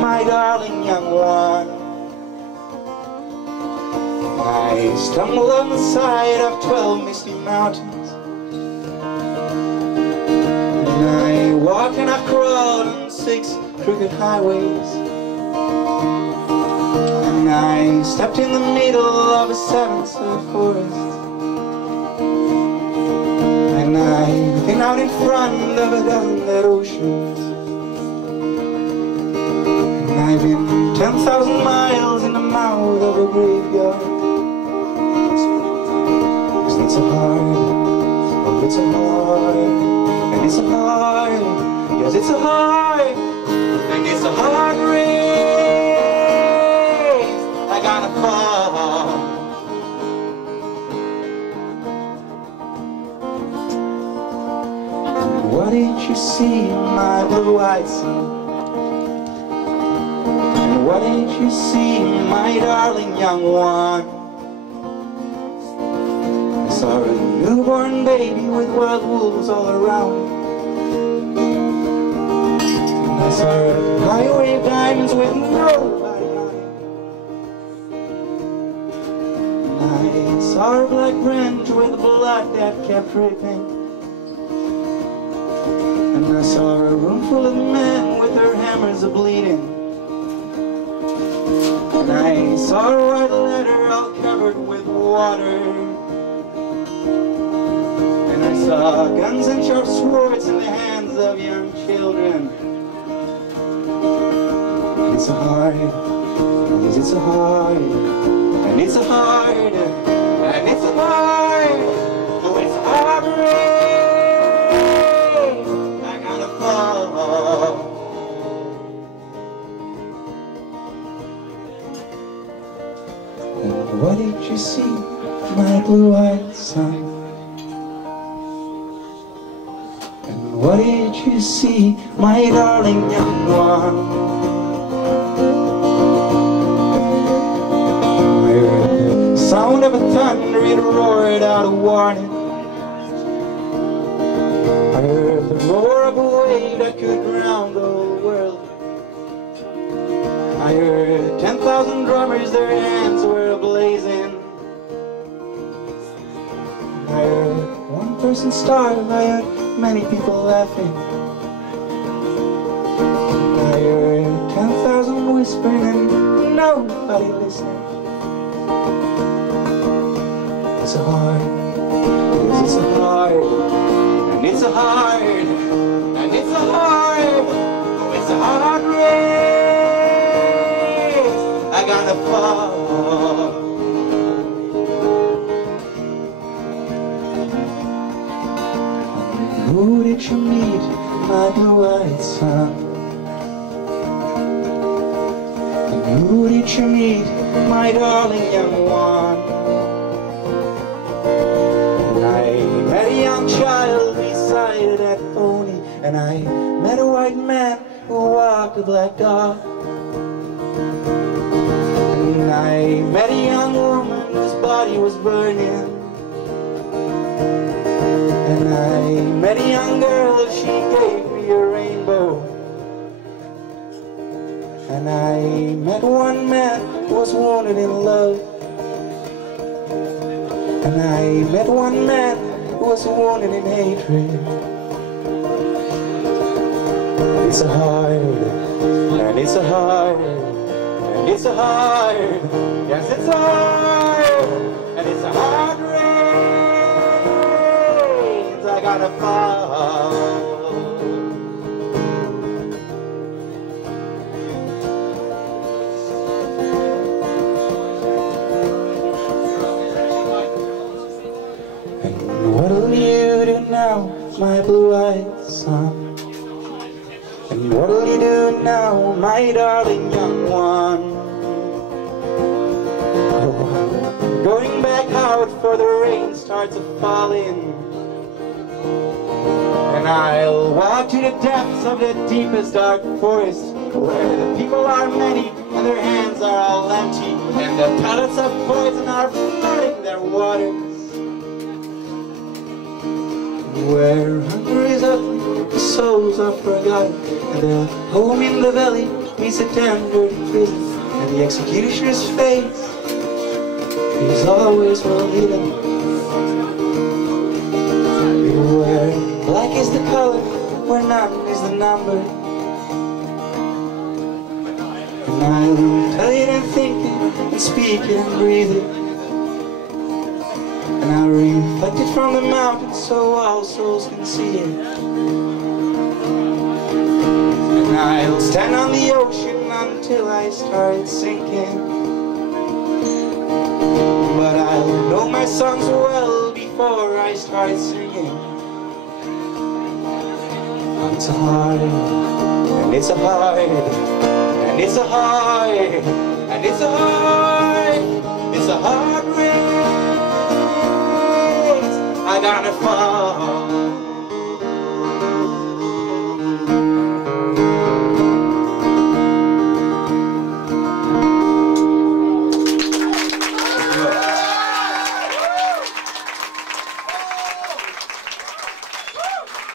my darling young one. I stumbled on the side of 12 misty mountains, and I walked and I crawled on 6 crooked highways, and I stepped in the middle of a 7-foot forest, and I've been out in front of a dozen dead oceans, and I've been 10,000 miles in the mouth of a graveyard. It's a hard, oh it's a hard, and it's a hard, yes it's a hard, and it's a hard race I gotta fall. What did you see, my blue-eyed son? And what did you see, my darling young one? I saw a newborn baby with wild wolves all around, and I saw a highway of diamonds with nobody on it, and I saw a black branch with blood that kept dripping, and I saw a room full of men with their hammers a-bleeding, and I saw a white letter all covered with water, and I saw guns and sharp swords in the hands of young children. And it's a hard, yes it's a hard, and it's a hard, and it's a hard, oh it's a hard race I gotta fall. And what did you see, my blue-eyed son? And what did you see, my darling young one? I heard the sound of a thunder, it roared out a warning. I heard the roar of a wave that could drown the whole world. I heard 10,000 drummers, their hands were ablazing. I heard one person starve, I heard many people laughing. I heard 10,000 whispering and nobody listening. It's a hard, yes it's a hard, and it's a hard, and it's a hard, oh it's a hard race I gotta fall. Who did you meet, my blue-eyed son? And who did you meet, my darling young one? And I met a young child beside that pony, and I met a white man who walked a black dog. And I met a young woman whose body was burning, and I met a young girl, she gave me a rainbow. And I met one man who was wounded in love, and I met one man who was wounded in hatred. It's a hard, and it's a hard, and it's a hard, yes it's hard, and it's a hard race I gotta fall. And what'll you do now, my blue-eyed son? And what'll you do now, my darling young one? Oh, I'm going back out for the rain starts a-falling, and I'll walk to the depths of the deepest dark forest, where the people are many and their hands are all empty, and the pellets of poison are flooding their waters. Where hunger is ugly, the souls are forgotten, and the home in the valley he's a damn dirty prison, and the executioner's face is always well hidden. Where black is the color, where none is the number. And I'll tell it and think it, and speak it and breathe it. And I'll reflect it from the mountain so all souls can see it. And I'll stand on the ocean until I start sinking. But I'll know my songs well before I start singing. It's a hard, and it's a hard, and it's a hard, and it's a hard, it's a hard race. I gotta fall.